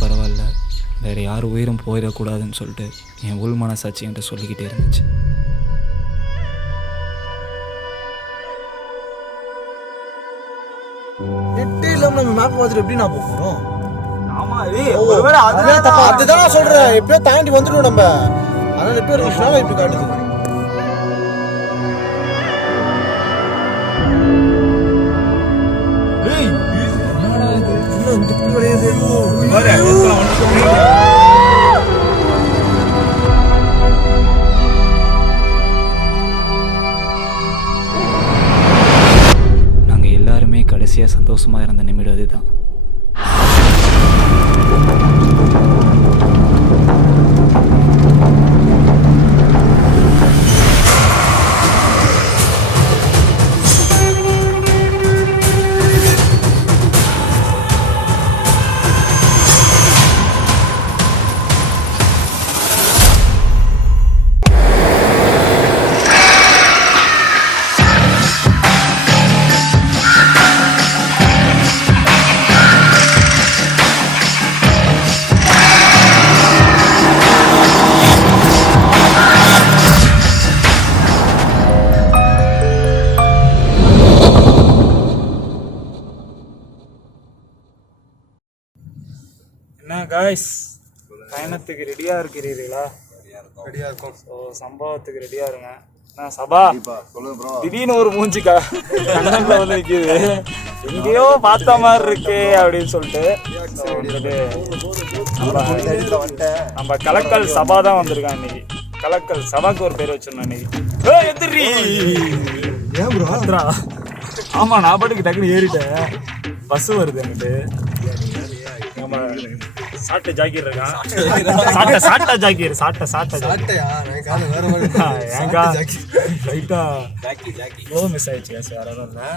போனாலும் பரவாயில்ல, வேறு யார் உயிரும் போயிடக்கூடாதுன்னு சொல்லிட்டு என் உள் மனசாட்சி என்கிட்ட சொல்லிக்கிட்டே இருந்துச்சு. நம்ம மேப் பார்த்துட்டு எப்படி நான் போறோம்? ஆமா, அதுதான் சொல்றேன். எப்படியோ தாண்டி வந்துடும் நம்ம. அதனால எப்போ ஒரு விஷயம் இப்படி காட்டுது. நாங்கள் எல்லாருமே கடைசியாக சந்தோஷமாக இருந்த நிமிடம் அதுதான். என்ன காய்ஸ், பயணத்துக்கு ரெடியாக இருக்கிறீர்களா? ரெடியாக இருக்கும். ஸோ சம்பவத்துக்கு ரெடியாக இருங்க. நான் சபா திடீர்னு ஒரு மூஞ்சிக்கா கண்ணன்ல வந்து நிற்கிது, எங்கேயோ பார்த்த மாதிரி இருக்கு அப்படின்னு சொல்லிட்டு நம்ம கலக்கல் சபா தான் வந்திருக்கான் இன்னைக்கு. கலக்கல் சபாக்கு ஒரு பேர் வச்சிருந்தோம் இன்னைக்கு. எதிரி ஆமா, நான் பாட்டுக்கு டக்குன்னு ஏறிட்டேன். பஸ் வருது என்கிட்ட. நம்ம சாட்டை ஜாக்கீர் இருக்கான். சாட்டா ஜாக்கீர் லைட்டா மிஸ் ஆயிடுச்சு. வேற எதுவும் இல்லை.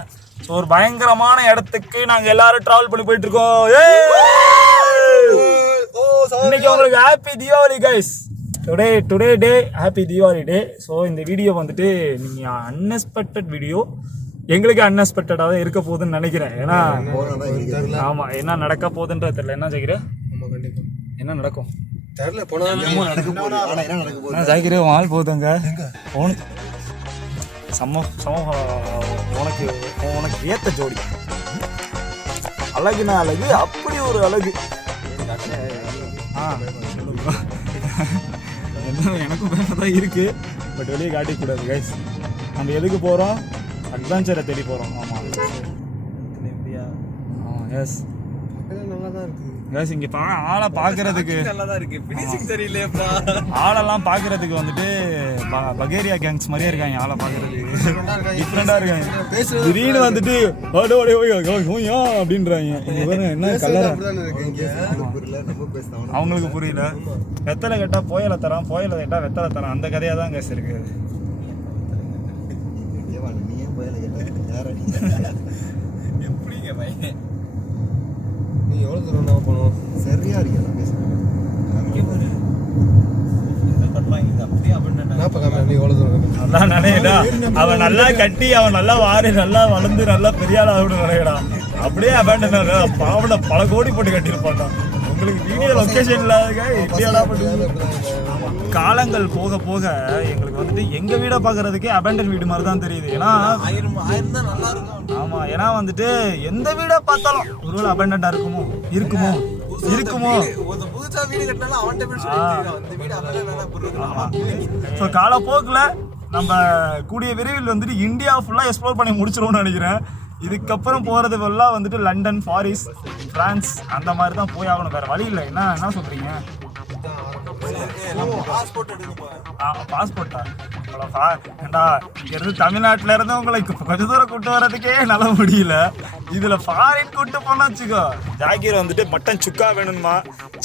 ஸோ ஒரு பயங்கரமான இடத்துக்கு நாங்க எல்லாரும் டிராவல் பண்ணி போயிட்டு இருக்கோம். இன்னைக்கு உங்களுக்கு happy Deepavali guys. Today day happy Deepavali day. So இந்த வீடியோ வந்துட்டு நீங்க அன்எக்ஸ்பெக்டட் வீடியோ, எங்களுக்கு அன்எக்ஸ்பெக்டடாக தான் இருக்க போகுதுன்னு நினைக்கிறேன். ஏன்னா ஆமா, என்ன நடக்க போகுதுன்றது தெரியல. என்ன ஜாக்கிர, என்ன நடக்கும் தெரியல. ஜாக்கிர ஆள் போகுதுங்க. உனக்கு ஏத்த ஜோடி அழகுனா அழகு, அப்படி ஒரு அழகு. என்ன எனக்கும் வேலை தான் இருக்கு, பட் வெளியே காட்டிக்கூடாது கைஸ். நம்ம எதுக்கு போகிறோம்? அட்வென்ச்சரை தேடி போகிறோம். ஆமாம், எஸ் நல்லா தான் இருக்கு கேஸ். இங்கே ஆளை பார்க்கறதுக்கு நல்லா தான் இருக்கு. ஃபினிஷிங் தெரியலையேப்பா. ஆளெல்லாம் பார்க்கறதுக்கு வந்துட்டு பகேரியா கேங்ஸ் மாதிரியே இருக்காங்க. ஆளை பார்க்கறதுக்கு டிஃப்ரெண்டாக இருக்காங்க. திடீர்னு வந்துட்டு அப்படின்றாங்க. என்ன கலர் அவங்களுக்கு புரியல. வெத்தலை கேட்டால் போயலை தரான், போயலை கேட்டால் வெத்தலை தரான். அந்த கதையாக தான் கேஸ் இருக்கு. எப்படிங்க பையன், நீ எவ்வளோ தூரம் என்ன பண்ணுவோம்? சரியா இருக்கு. நல்லா நினைடா, அவன் நல்லா கட்டி, அவன் நல்லா வாரி, நல்லா வளர்ந்து, நல்லா பெரிய ஆள் ஆகணும் நினைடா. அப்படியே அபேண்டன் பாவனை பல கோடி போட்டு கட்டியிருப்பாட்டான். உங்களுக்கு வீடியோ லொக்கேஷன் இல்லாத எப்படியாடா பண்ணுது. காலங்கள் போக போக எங்களுக்கு வந்துட்டு எங்க வீடை பாக்குறதுக்கே அபேண்டன் வீடு மாதிரி தான் தெரியுது. ஏன்னா ஆமா, ஏன்னா வந்துட்டு எந்த வீடை பார்த்தாலும் ஒருவேளை அபேண்டன்டா இருக்குமோ ஸோ காலப்போக்கில் நம்ம கூடிய விரைவில் வந்துட்டு இந்தியா ஃபுல்லாக எக்ஸ்ப்ளோர் பண்ணி முடிச்சிடும்னு நினைக்கிறேன். இதுக்கப்புறம் போகிறது ஃபுல்லாக வந்துட்டு லண்டன், பாரிஸ், பிரான்ஸ் அந்த மாதிரி தான் போய் ஆகணும். வேறு வழி இல்லை. என்ன சொல்கிறீங்க? பாஸ்போர்ட்டா? ஏண்டா, இங்கேருந்து தமிழ்நாட்டில் இருந்து உங்களை கொஞ்சம் தூரம் கூட்டு வர்றதுக்கே நல்ல முடியல. இதில் ஃபாரின் கூட்டு போனா வச்சுக்கோ. ஜாக்கீர் வந்துட்டு மட்டன் சுக்கா வேணுமா,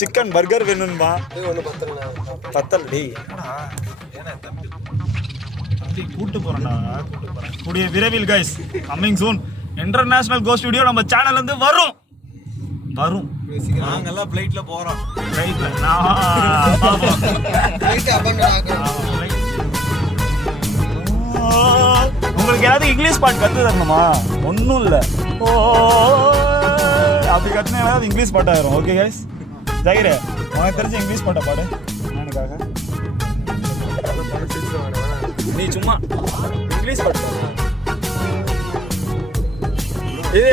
சிக்கன் பர்கர் வேணுமா? பத்தல் கூட்டு போறேன்டா, கூட்டு போறேன். கூடிய விரைவில் கைஸ், கம்மிங் சூன். இன்டர்நேஷனல் கோ ஸ்டுடியோ நம்ம சேனல்ல இருந்து வரும். நாங்கெல்லாம் ஃப்ளைட்ல போறோம். ஃப்ளைட்ல உங்களுக்கு ஏதாவது இங்கிலீஷ் பாட்டு கற்று தரணுமா? ஒன்றும் இல்லை. அப்படி கற்றுனா ஏதாவது இங்கிலீஷ் பாட்டாயிரும். ஓகே கைஸ், ஜாகிரே உனக்கு தெரிஞ்ச இங்கிலீஷ் பாட்டை பாடு எனக்காக. நீ சும்மா இங்கிலீஷ் பாட்டு பாடு. இது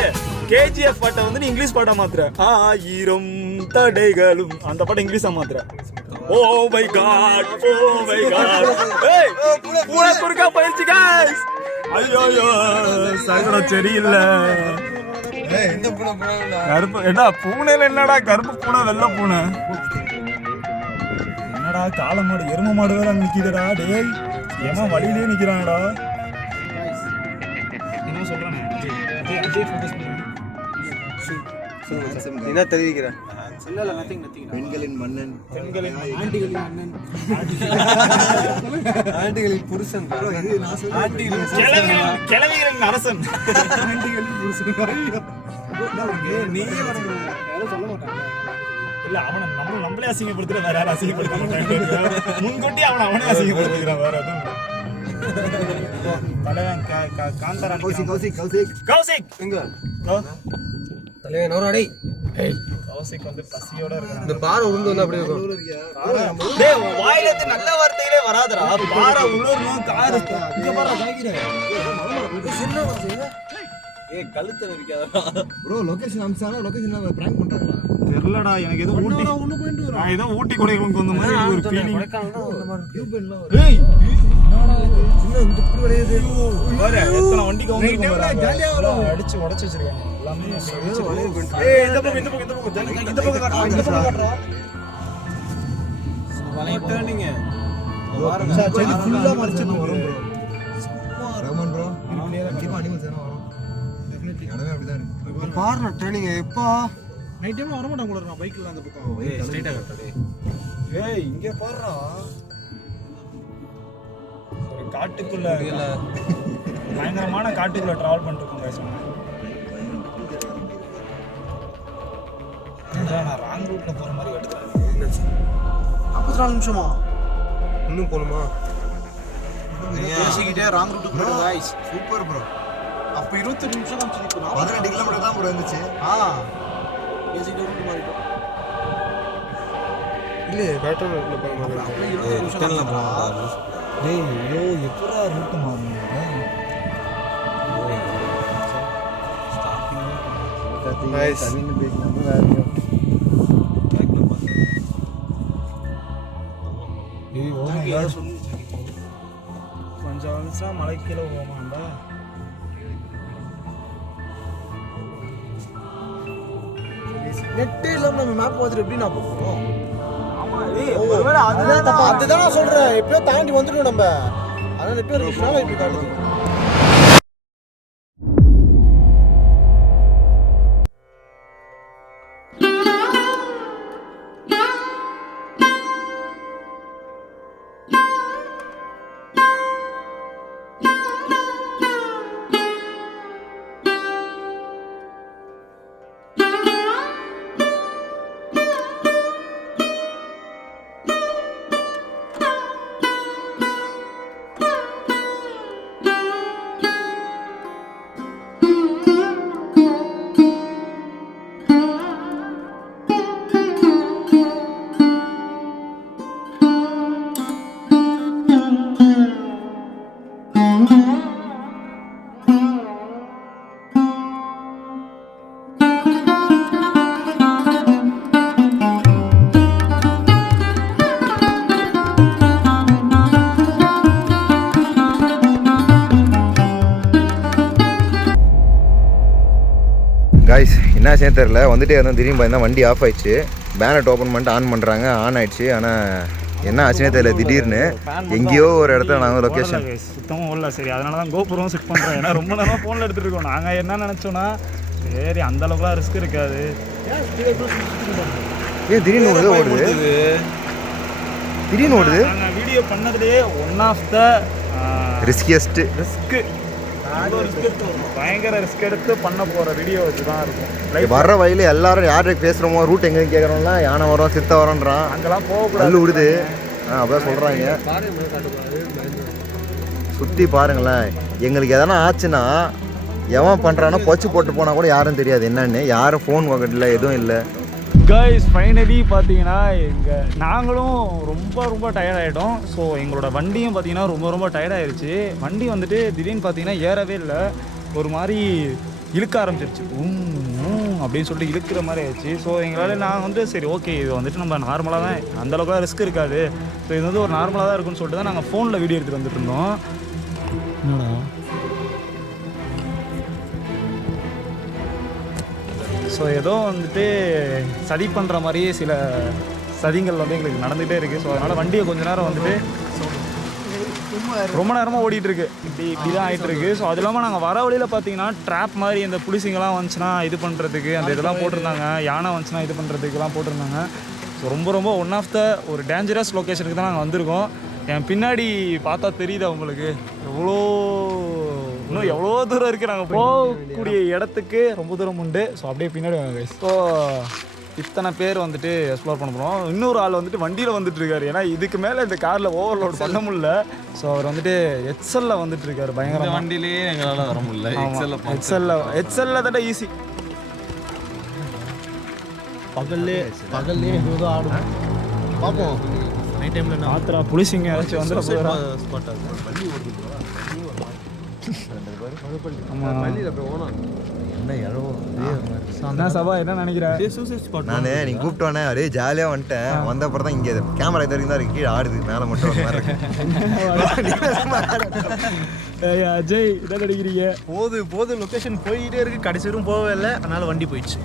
கேஜிஎஃப் பாட்டை வந்து நீ இங்கிலீஷ் பாட்டா மாத்துற. 1000 தடைகளும் அந்த பாட்டை இங்கிலீஷா மாத்துற. Oh my God, oh my God. ஏய் பூனை குறுக்கா போயிடுச்சு गाइस. ஐயோ சகட சரியில்லை. கருப்பு என்ன பூனையில என்னடா கருப்பு பூனை வெள்ளை பூனை என்னடா காளை மாடு எரும மாடு வேற நிக்குதுடா. டேய் ஏமா வழியிலே நிக்கிறானடா. என்ன சொல்றானே என்ன தெரிவிக்கிற? பெண்களின் மன்னன், பெண்களின் ஆண்டிகளின் புருஷன், கிழவிகளின் அரசன். இல்ல அவனை நம்மளே அசிங்கப்படுத்துற வேற யாரும் அசிங்கப்படுத்த மாட்டாங்க. முன்கூட்டி அவனே அசிங்கப்படுத்திக்கிறான் வேற எதுவும். தலைவன் காந்தாரா கௌசிக் எங்க ஓ, தலைவன் நோராடே. கௌசிக் வந்து பசியோட இருக்கான். இந்த பாறை உருந்து வந்து அப்படியே இருக்கும். டேய் வாயில இருந்து நல்ல வார்த்தைகளே வராதடா. பாறை உளுறணும் காரு இங்க பாரு காய்கிற. ஏய் கழுத்துல இருக்காதடா. ப்ரோ லொகேஷன் அம்சானா லொகேஷன்ல பிராங்க் பண்றாங்களா? தெரியலடா எனக்கு ஏதோ ஊட்டி நான் ஏதோ ஊட்டி கொடைகளுக்கு வந்த மாதிரி ஒரு ஃபீலிங். ஏய் சின்ன இந்த இப்படி வளையுது. பாரு எத்தனை வண்டிக்கு வந்து ஜாலியா அடிச்சு உடைச்சு வச்சிருக்காங்க எல்லாமே. ஏய் இந்த பக்கம் காட்டுறா. வளைய டர்னிங் பாருங்க செடி ஃபுல்லா மறைச்சு வரும் ப்ரோ. ரமன் ப்ரோ கண்டிப்பா அனிமல் சேனா வரும். டெஃபினெட்லி இடமே அப்படிதான் இருக்கு. பாருங்க ட்ரெயினிங் எப்போ நைட் டைம்ல வர மாட்டாங்க போல நான் பைக்ல அந்த பக்கம். ஏய் ஸ்ட்ரைட்டா கட்டடே. ஏய் இங்க பாருடா. ஒரு காட்டுக்குள்ள பயங்கரமான காட்டுக்குள்ள டிராவல் பண்ணிட்டு இருக்கோம் गाइस. நான் ராங் ரூட்ல போற மாதிரி கட்டுறேன். 44 நிமிஷமா இன்னும் போணுமா? பேசிக்கிட்டே ராங் ரூட் போறோம் गाइस. Super bro. அப்ப 20 நிமிஷம் தான் சுத்தி போறோம். 18 கிலோமீட்டர் தான் ப்ரோ இருந்துச்சு. பேசிக்கிட்டே ரூட் மாறிட்டோம். இல்ல பேட்டர்ன் இல்ல பாருங்க. அப்படியே 20 நிமிஷம் தான் போறோம். டேய் ஐயோ எப்படா ரூட் மாறணும்? Nice. கவின்னு பேசினாம வேற ஏய் ஓ மை காட். கொஞ்சம் நிமிஷம் மலை கீழ போமாண்டா. நெட் இல்லாம நம்ம மேப் பார்த்துட்டு எப்படி நான் போறோம்? ஆமா ஏய் ஒருவேளை அதுதான் நான் சொல்றேன். எப்படியோ தாண்டி வந்துட்டோம் நம்ம. அதனால எப்படியோ ஒரு விஷயம் இப்படி காட்டுது. காய்ஸ் என்ன விஷயம் தெரில வந்துட்டே இருந்தோம். திடீர்னு பார்த்தா வண்டி ஆஃப் ஆயிடுச்சு. பேனட் ஓப்பன் பண்ணிட்டு ஆன் பண்ணுறாங்க, ஆன் ஆயிடுச்சு. ஆனால் என்ன ஆச்சுன்னே தெரியல. திடீர்னு எங்கேயோ ஒரு இடத்துல நாங்கள் லொக்கேஷன் சுத்தமாக ஓடல. சரி அதனால தான் கோபுரம் செக் பண்ணுறோம். ஏன்னா ரொம்ப நேரம் ஃபோனில் எடுத்துகிட்டு இருக்கோம். நாங்கள் என்ன நினச்சோன்னா சரி அந்த அளவுக்குலாம் ரிஸ்க் இருக்காது. ஏன் திடீர்னு ஓடுது? திடீர்னு ஓடுது. நாங்கள் வீடியோ பண்ணதுலேயே one of the riskiest risk பயங்கர ரிஸ்க் எடுத்து பண்ண போகிற வீடியோ இதுதான் இருக்கும். வர்ற வழியில் எல்லாரும் யார்கிட்ட பேசுகிறோமோ ரூட் எங்கேயும் கேட்குறோம்லாம் யானை வரோம் சித்த வரோன்றான். அங்கெல்லாம் போகக்கூடாது. கல் விடுது. அப்பதான் சொல்கிறாங்க. சுற்றி பாருங்களேன். எங்களுக்கு எதனா ஆச்சுன்னா எவன் பண்ணுறானோ பொச்சு போட்டு போனால் கூட யாரும் தெரியாது என்னன்னு. யாரும் ஃபோன் வாங்கல எதுவும் இல்லை. கைஸ் ஃபைனலி பார்த்தீங்கன்னா நாங்களும் ரொம்ப டயர்ட் ஆகிட்டோம். ஸோ எங்களோட வண்டியும் பார்த்தீங்கன்னா ரொம்ப டயர்ட் ஆயிடுச்சு. வண்டி வந்துட்டு திடீர்னு பார்த்தீங்கன்னா ஏறவே இல்லை, ஒரு மாதிரி இழுக்க ஆரம்பிச்சிருச்சு. அப்படின்னு சொல்லிட்டு இழுக்கிற மாதிரி ஆயிடுச்சு. ஸோ எங்களால் நாங்கள் வந்து சரி ஓகே இது வந்துட்டு நம்ம நார்மலாக தான், அந்தளவுக்கு ரிஸ்க் இருக்காது, ஸோ இது வந்து ஒரு நார்மலாக தான் இருக்குன்னு சொல்லிட்டு தான் நாங்கள் ஃபோனில் வீடியோ எடுத்துகிட்டு வந்துட்டு இருந்தோம். என்னடா ஸோ ஏதோ வந்துட்டு சதி பண்ணுற மாதிரியே சில சதிகள் வந்து எங்களுக்கு நடந்துகிட்டே இருக்குது. ஸோ அதனால் வண்டியை கொஞ்ச நேரம் வந்துட்டு ரொம்ப நேரமாக ஓடிட்டுருக்கு, இப்படி தான் ஆகிட்டுருக்கு. ஸோ அது இல்லாமல் நாங்கள் வர வழியில் பார்த்தீங்கன்னா ட்ராப் மாதிரி இந்த புலிசிங்கெல்லாம் வந்துச்சுன்னா இது பண்ணுறதுக்கு அந்த இதெல்லாம் போட்டிருந்தாங்க, யானை வந்துச்சுன்னா இது பண்ணுறதுக்குலாம் போட்டிருந்தாங்க. ஸோ ரொம்ப ஒன் ஆஃப் த ஒரு டேஞ்சரஸ் லொக்கேஷனுக்கு தான் நாங்கள் வந்திருக்கோம். என் பின்னாடி பார்த்தா தெரியுது உங்களுக்கு இன்னும் எவ்வளோ தூரம் இருக்குது, நாங்கள் போகக்கூடிய இடத்துக்கு ரொம்ப தூரம் உண்டு. ஸோ அப்படியே பின்னாடி வாங்க. ஸோ இத்தனை பேர் வந்துட்டு எக்ஸ்ப்ளோர் பண்ண போகிறோம். இன்னொரு ஆள் வந்துட்டு வண்டியில் வந்துட்டு இருக்காரு, ஏன்னா இதுக்கு மேலே இந்த காரில் ஓவர்லோட் பண்ண முடியல. ஸோ அவர் வந்துட்டு எக்ஸலில் வந்துட்டு இருக்காரு. பயங்கர வண்டியிலேயே எங்களால் வர முடியல. எக்ஸலில் தட்ட ஈஸி. பகல்லே ஏதோ ஆடும் பார்ப்போம். நைட் டைமில் ஆத்திரா புலிசிங்க ஏதாச்சும் வந்துட போகிறா. என்ன சபா என்ன நினைக்கிறேன்? நான் நீ கூப்பிட்டோன்னே அப்படியே ஜாலியாக வந்துட்டேன். வந்த அப்புறம் தான் இங்கே கேமரா இது வரைக்கும் தான் இருக்கு, கீழே ஆடுது, மேலே மட்டும் ஒரு மாதிரி இருக்கு. அஜய் என்ன நினைக்கிறீங்க? போது லொக்கேஷன் போயிட்டே இருக்கு, கடைசி வரும் போகவே இல்லை, அதனால வண்டி போயிடுச்சா?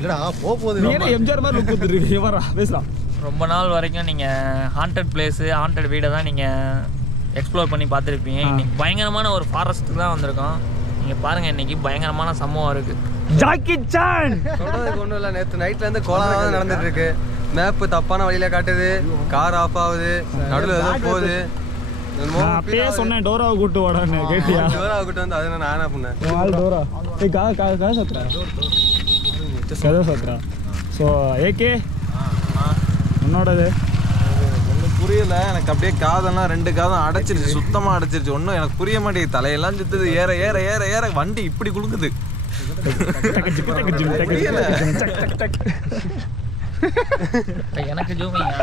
இல்லடா போகுது. எம்ஜிஆர் மாதிரி லுக் வந்துருக்கு. வரா பேசலாம். ரொம்ப நாள் வரைக்கும் நீங்கள் ஹாண்டட் பிளேஸு ஹாண்டட் வீடை தான் நீங்கள் எக்ஸ்ப்ளோர் பண்ணி பார்த்துருப்பீங்க. இன்றைக்கி பயங்கரமான ஒரு ஃபாரஸ்ட்டுக்கு தான் வந்திருக்கோம். நீங்கள் பாருங்கள், இன்றைக்கி பயங்கரமான சம்பவம் இருக்குது. ஜாக்கி சான் சொல்கிறதுக்கு ஒன்றும் இல்லை. நேற்று நைட்லேருந்து கோலம் நடந்துட்டு இருக்கு. மேப்பு தப்பான வழியில் காட்டுது, கார் ஆஃப் ஆகுது, நடுவில் ஏதோ போகுது. அப்பயே சொன்னேன் டோராவை கூட்டு வாடான்னு, கேட்டியா? டோராவை கூட்டு வந்து அதை நான் என்ன பண்ணேன்? ஆள் டோரா கதை சத்ரா. ஸோ ஏகே உன்னோடது ஒன்றும் புரியல எனக்கு. அப்படியே காதெல்லாம் 2 காதும் அடைச்சிருச்சு, சுத்தமாக அடைச்சிருச்சு. ஒன்றும் எனக்கு புரிய மாட்டேங்குது. தலையெல்லாம் சுத்துது, ஏற வண்டி இப்படி குலுக்குது. எனக்கு ஜூமிங்க.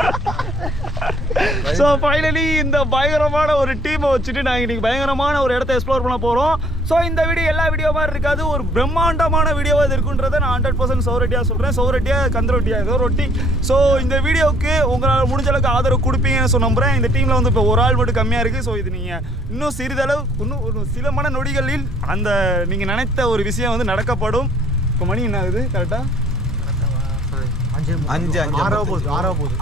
ஸோ ஃபைனலி இந்த பயங்கரமான ஒரு டீமை வச்சுட்டு நாங்கள் இன்றைக்கி பயங்கரமான ஒரு இடத்த எக்ஸ்ப்ளோர் பண்ண போகிறோம். ஸோ இந்த வீடியோ எல்லா வீடியோ மாதிரி இருக்காது, ஒரு பிரம்மாண்டமான வீடியோவாக இது இருக்குன்றதை நான் 100% சௌரட்டியாக சொல்கிறேன். சௌரட்டியாக கந்தரொட்டியாக ஏதோ ரொட்டி. ஸோ இந்த வீடியோவுக்கு உங்களால் முடிஞ்ச அளவுக்கு ஆதரவு கொடுப்பீங்கன்னு ஸோ நம்புகிறேன். இந்த டீமில் வந்து இப்போ ஒரு ஆள் மட்டும் கம்மியாக இருக்குது. ஸோ இது நீங்கள் இன்னும் சிறிதளவு இன்னும் ஒரு சில மன நொடிகளில் அந்த நீங்கள் நினைத்த ஒரு விஷயம் வந்து நடக்கப்படும். இப்போ மணி என்ன ஆகுது கரெக்டாக?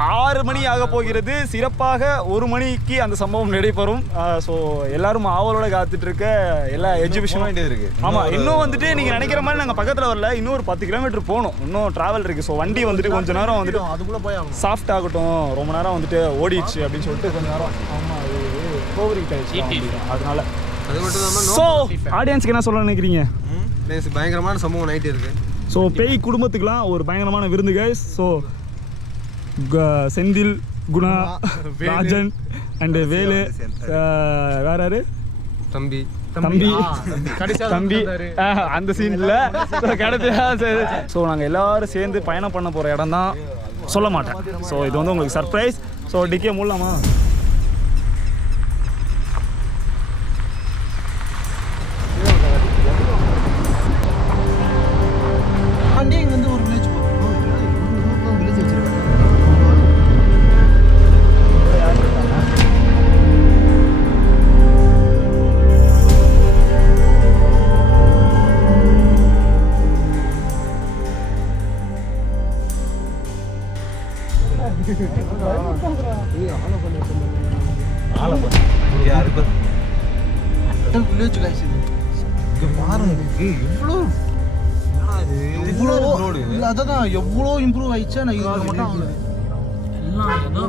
6 மணி ஆக போகிறது. சிறப்பாக 1 மணிக்கு அந்த சம்பவம் நடைபெறும். ஸோ எல்லாரும் ஆவலோட காத்துட்டு இருக்க எல்லா எக்ஸிபிஷனும் இருக்கு. ஆமாம், இன்னும் வந்துட்டு நீங்கள் நினைக்கிற மாதிரி நாங்கள் பக்கத்தில் வரல, இன்னும் ஒரு 10 கிலோமீட்டர் போகணும், இன்னும் ட்ராவல் இருக்குது. ஸோ வண்டி வந்துட்டு கொஞ்சம் நேரம் வந்துட்டு அதுக்குள்ளே போய் சாஃப்ட் ஆகட்டும், ரொம்ப நேரம் வந்துட்டு ஓடிடுச்சு அப்படின்னு சொல்லிட்டு கொஞ்சம் நேரம் ஆமாம் இது கோவரிக்கிட்டாச்சு. அதனால அது மட்டும் இல்லாமல் ஸோ ஆடியன்ஸ்க்கு என்ன சொல்ல நினைக்கிறீங்க? பயங்கரமான சம்பவம் நைட்டு இருக்கு. ஸோ பேய் குடும்பத்துக்கெலாம் ஒரு பயங்கரமான விருந்து guys. So Senthil, Guna, Rajan and Velu, வேற யாரு? தம்பி அந்த சீன்ல கிடைச்சா. ஸோ நாங்கள் எல்லாரும் சேர்ந்து பயணம் பண்ண போகிற இடம் தான், சொல்ல மாட்டேன். ஸோ இது வந்து உங்களுக்கு சர்ப்ரைஸ். ஸோ டிக்கே மூடலாமா? வந்து ஒரு வில்லேஜ் வில்லேஜ் வச்சிருக்காங்க. வில்லேஜ் கைஸ், இங்க பாருங்க அதான் எவ்வளோ இம்ப்ரூவ் ஆயிடுச்சு. நான் இது மட்டும் எல்லாம் ஏதோ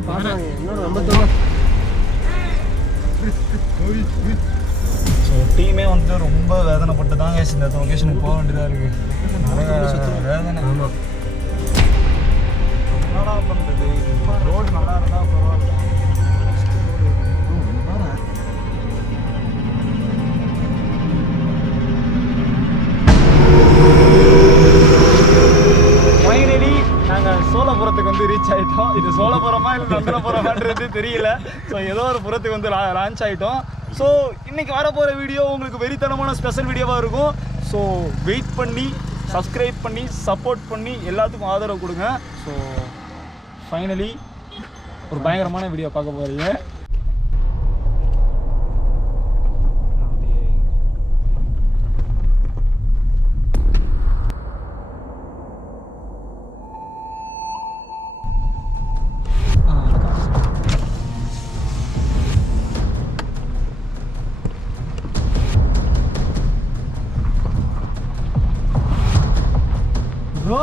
ஸோ டீமே வந்து ரொம்ப வேதனைப்பட்டு தாங்க இந்த லொக்கேஷனுக்கு போக வேண்டியதாக இருக்குது. வேதனை. என்னடா பண்ணுறது, ரோடு நல்லா இருந்தால் பரவாயில்ல. ஃபைனலி இல்லை நந்தன போகிறோமான்றது தெரியல. ஸோ ஏதோ ஒரு புறத்துக்கு வந்து லான்ச் ஆகிட்டோம். ஸோ இன்றைக்கி வரப்போகிற வீடியோ உங்களுக்கு வெறித்தனமான ஸ்பெஷல் வீடியோவாக இருக்கும். ஸோ வெயிட் பண்ணி சப்ஸ்கிரைப் பண்ணி சப்போர்ட் பண்ணி எல்லாத்துக்கும் ஆதரவு கொடுங்க. ஸோ ஃபைனலி ஒரு பயங்கரமான வீடியோ பார்க்க போகிறீங்க. Bro,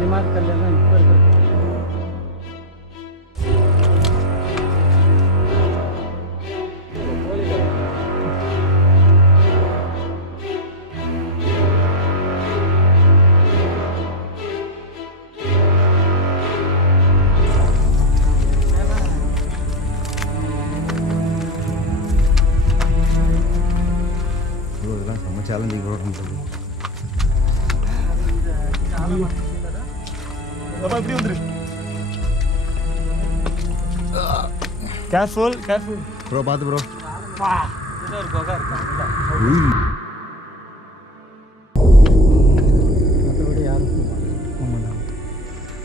दिमाग कर लेना ऊपर कर. இதெல்லாம் செம்ம சேலஞ்சிங் ரோடு எப்படி வந்துரு. கேர்ஃபுல் கேர்ஃபுல் ப்ரோ, பார்த்து ப்ரோ. மற்றபடி யாரும்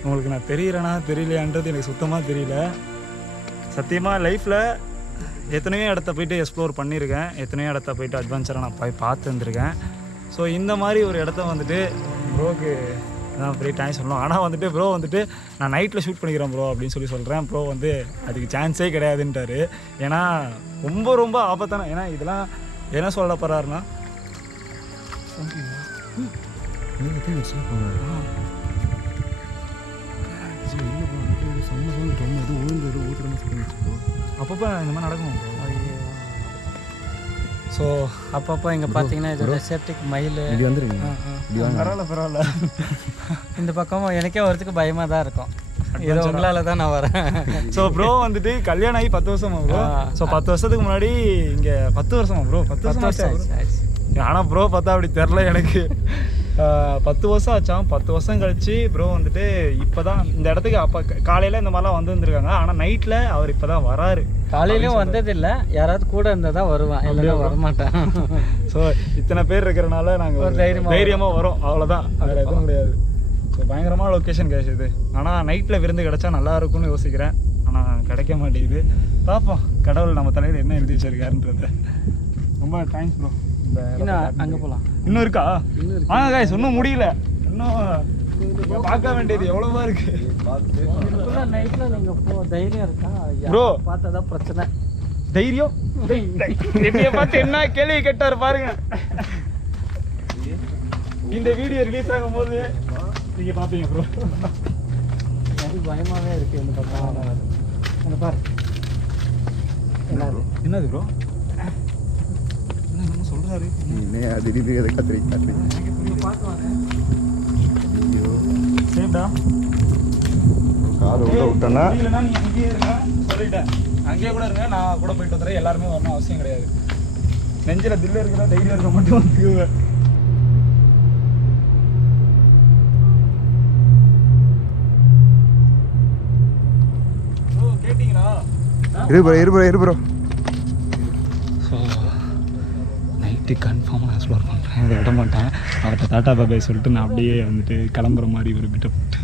உங்களுக்கு நான் தெரியறேனா தெரியலையான்றது எனக்கு சுத்தமாக தெரியல. சத்தியமாக லைஃப்பில் எத்தனையோ இடத்த போயிட்டு எக்ஸ்ப்ளோர் பண்ணியிருக்கேன், எத்தனையோ இடத்த போயிட்டு அட்வென்ச்சராக நான் போய் பார்த்து வந்துருக்கேன். ஸோ இந்த மாதிரி ஒரு இடத்த வந்துட்டு ப்ரோக்கு தான் பெரிய டைம் சொல்லணும். ஆனால் வந்துட்டு ப்ரோ வந்துட்டு நான் நைட்டில் ஷூட் பண்ணிக்கிறேன் ப்ரோ அப்படின்னு சொல்கிறேன். ப்ரோ வந்து அதுக்கு சான்ஸே கிடையாதுன்ட்டார். ஏன்னா ரொம்ப ரொம்ப ஆபத்தான, ஏன்னா இதெல்லாம் என்ன சொல்ல போகிறாருன்னா அப்பப்போ இந்த மாதிரி நடக்கும் ப்ரோ. ஸோ அப்பப்போ இங்கே பார்த்தீங்கன்னா இதோட சேஃப்டிக்கு மயில் இப்படி வந்துருங்க. பரவாயில்ல பரவாயில்ல. இந்த பக்கமும் எனக்கே வரதுக்கு பயமாக தான் இருக்கும். இது உங்களால் தான் நான் வரேன். ஸோ ப்ரோ வந்துட்டு கல்யாணம் ஆகி 10 வருஷமா ப்ரோ. ஸோ 10 வருஷத்துக்கு முன்னாடி இங்கே 10 வருஷமா ப்ரோ? 10 வருஷம் ஆச்சு. ஆனால் ப்ரோ பார்த்தா அப்படி தெரில எனக்கு. 10 வருஷம் ஆச்சாம். 10 வருஷம் கழிச்சு ப்ரோ வந்துட்டு இப்போ தான் இந்த இடத்துக்கு அப்போ காலையில் இந்த மாதிரிலாம் வந்துருக்காங்க. ஆனால் நைட்டில் அவர் இப்போ தான் வராரு. காலையிலையும் வந்ததில்லை, யாராவது கூட இருந்தால் தான் வருவேன், இல்லைன்னா வரமாட்டேன். ஸோ இத்தனை பேர் இருக்கிறனால நாங்கள் தைரியமாக வரோம், அவ்வளோதான், வேறு எதுவும் கிடையாது. ஸோ பயங்கரமான லொக்கேஷன் கிடைச்சிது. ஆனால் நைட்டில் விருந்து கிடச்சா நல்லா இருக்கும்னு யோசிக்கிறேன். ஆனால் கிடைக்க மாட்டேங்குது. பார்ப்போம் கடவுள் நம்ம தலையில் என்ன எழுதி வச்சிருக்காருன்றது. ரொம்ப தேங்க்ஸ் ப்ரோ. இன்னும் அங்கே போகலாம். இன்னும் இருக்கா? ஆ காய்ஸ் இன்னும் முடியல. இன்னும் பார்க்க வேண்டியது எவ்வளவா இருக்கு. நைட்டில் நீங்கள் போ, தைரியம் இருக்கா ப்ரோ? பார்த்தா தான் பிரச்சனை. தைரியம் என்னைய பார்த்து என்ன கேள்வி கேட்டார் பாருங்க. இந்த வீடியோ ரிலீஸ் ஆகும் போது நீங்க பாப்பீங்க ப்ரோ. எனக்கு பயமாகவே இருக்குது இந்த பக்கம். அந்த பாரு என்னது ப்ரோ? என்ன சொல்றாரு? என்ன திடீர்னு எதை கத்திரிக்கா? சேம்டா காலை உள்ள விட்டோன்னா இல்லைன்னா நீங்க அங்கேயே இருங்க, சொல்லிட்டேன். அங்கேயே கூட இருங்க, நான் கூட போயிட்டு வந்துடுறேன். எல்லாருமே வரணும் அவசியம் கிடையாது. நெஞ்சில் தில்ல இருக்கிற தைரியம் இருக்க மட்டும் வந்துக்குவேன். கேட்டீங்களா? இரு ப்ரோ. ஸோ நைட்டு கன்ஃபார்மாக நான் எக்ஸ்ப்ளோர் பண்ணுறேன், அதை விட மாட்டேன். அவர்கிட்ட டாட்டா பாபாய் சொல்லிட்டு நான் அப்படியே வந்துட்டு கிளம்புற மாதிரி ஒரு பிட்ட போட்டு.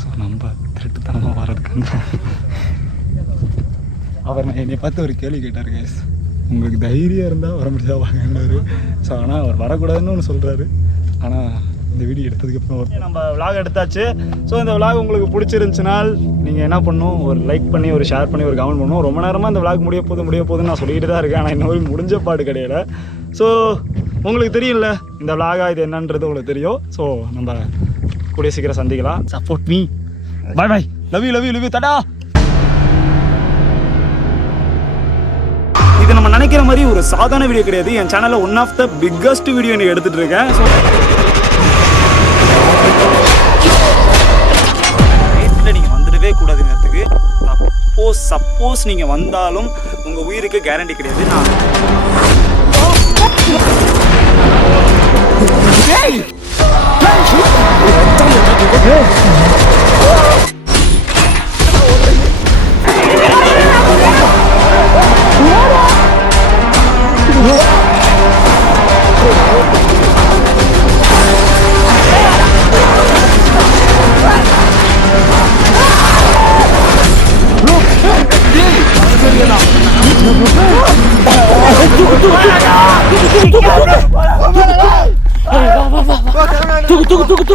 ஸோ நம்ம திருட்டுத்தனமாக வர்றதுக்கு அவர் என்னை பார்த்து ஒரு கேள்வி கேட்டார், கேஸ் உங்களுக்கு தைரியம் இருந்தால் வர முடியாத வாங்கினாரு. ஸோ ஆனால் அவர் வரக்கூடாதுன்னு ஒன்று சொல்கிறாரு. ஆனால் இந்த வீடியோ எடுத்ததுக்கப்புறம் நம்ம விலாக் எடுத்தாச்சு. ஸோ இந்த விலாக் உங்களுக்கு பிடிச்சிருந்துச்சுனால் நீங்கள் என்ன பண்ணணும், ஒரு லைக் பண்ணி ஒரு ஷேர் பண்ணி ஒரு கமெண்ட் பண்ணணும். ரொம்ப நேரமாக இந்த விலாக் முடிய போகுதுன்னு நான் சொல்லிட்டு தான் இருக்கேன். ஆனால் இன்னும் முடிஞ்ச பாடு கிடையாது. ஸோ உங்களுக்கு தெரியும்ல இந்த விலாகா இது என்னன்றது உங்களுக்கு தெரியும். ஸோ நம்ம கூடிய சீக்கிரம் சந்திக்கலாம். Support me. Bye bye. Love you Tata. இது நம்ம நினைக்கிற மாதிரி ஒரு சாதாரண வீடியோ கிடையாது. என் சேனலில் one of the biggest video நீ எடுத்துகிட்டு இருக்கேன். ஸோ நைட்டில் நீங்கள் வந்துடவே கூடாது நேரத்துக்கு. சப்போஸ் நீங்கள் வந்தாலும் உங்கள் உயிருக்கு கேரண்டி கிடையாது. தூக்கு